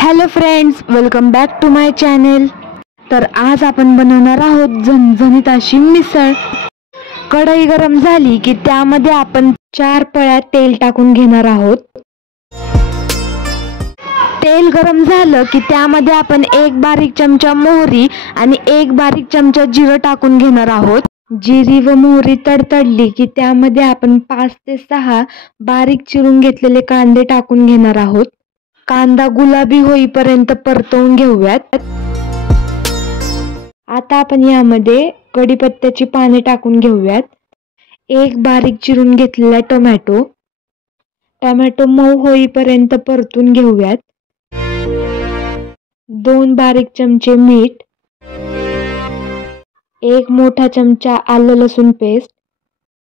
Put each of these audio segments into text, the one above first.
Hello friends, welcome back to my channel. तर आज आपण बनवणार आहोत झणझणीत अशी मिसळ। कढई गरम झाली की त्यामध्ये आपण 4 पळ्या तेल टाकून घेणार आहोत। तेल गरम झालं की त्यामध्ये आपण 1 बारीक चमचा मोहरी आणि 1 बारीक चमचा जिरं टाकून घेणार आहोत। जिरी व मोहरी तडतडली की त्यामध्ये आपण 5 ते 6 बारीक चिरून घेतलेले कांदे टाकून घेणार आहोत। कांदा गुलाबी होईपर्यंत परतवून घेऊयात। आता आपण यामध्ये कढीपत्त्याची पाने टाकून घेऊयात। 1 बारीक चिरून घेतलेला टोमॅटो मऊ होईपर्यंत परतून घेऊयात। 2 बारीक चमचे मीठ, 1 मोठा चमचा आलं लसूण पेस्ट,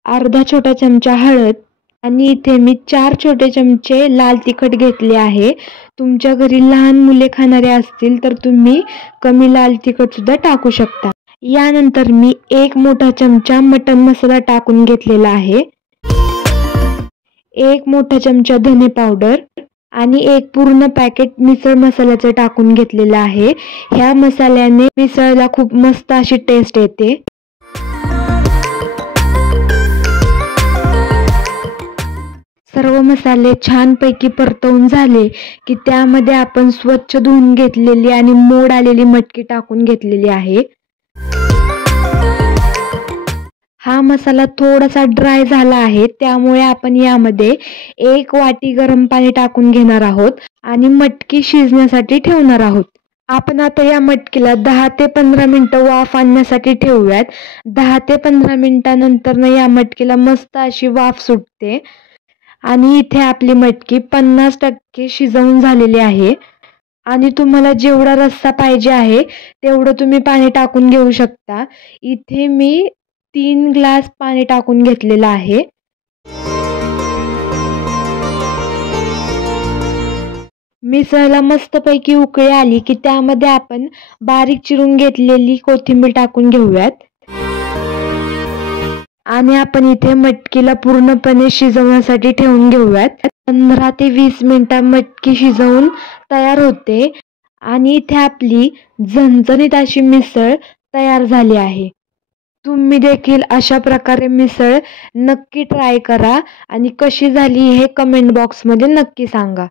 अर्धा छोटा चमचा हळद आणि इथे मी 4 छोटे चमचे लाल तिखट घेतले आहे। तुमच्या घरी लहान मुले खाणारे असतील तर तुम्ही कमी लाल तिखट सुद्धा टाकू शकता। यानंतर मी 1 मोठा चमचा मटन मसाला टाकून घेतलेला आहे। 1 मोठा चमचा धने पावडर आणि 1 पूर्ण पॅकेट मिसळ मसाल्याचं टाकून घेतलेलं आहे। ह्या मसाल्याने मिसळला खूप मस्त अशी टेस्ट येते। सर्व मसाले छानपैकी परतवून झाले की त्यामध्ये आपण स्वच्छ धुवून घेतलेली आणि मोड आलेली मटकी टाकून घेतलेली आहे। हा मसाला थोडासा ड्राय झाला आहे, त्यामुळे आपण यामध्ये 1 वाटी गरम पाणी टाकून घेणार आहोत आणि मटकी शिजण्यासाठी ठेवणार आहोत। आपण आता या मटकीला 10 ते 15 मिनिटं वाफ आणण्यासाठी ठेवूयात। 10 ते 15 मिनिटांनंतर या मटकीला मस्त अशी वाफ सुटते आणि इथे आपली मटकी 50% शिजवून झालेली आहे। आणि तुम्हाला जेवढा रस्सा पाहिजे आहे तेवढं तुम्ही पाणी टाकून घेऊ शकता। इथे मी 3 ग्लास पाणी टाकून घेतलेलं आहे। मिसळला मस्तपैकी उकळी आली की त्यामध्ये आपण बारीक चिरून घेतलेली कोथिंबीर टाकून घेऊयात आणि आपण इथे मटकीला पूर्णपणे शिजवण्यासाठी ठेवून घेऊयात। 15 ते 20 मिनिटात मटकी शिजवून तयार होते आणि इथे आपली झणझणीत अशी मिसळ तयार झाली आहे। तुम्ही देखील अशा प्रकारे मिसळ नक्की ट्राय करा आणि कशी झाली हे कमेंट बॉक्समध्ये नक्की सांगा।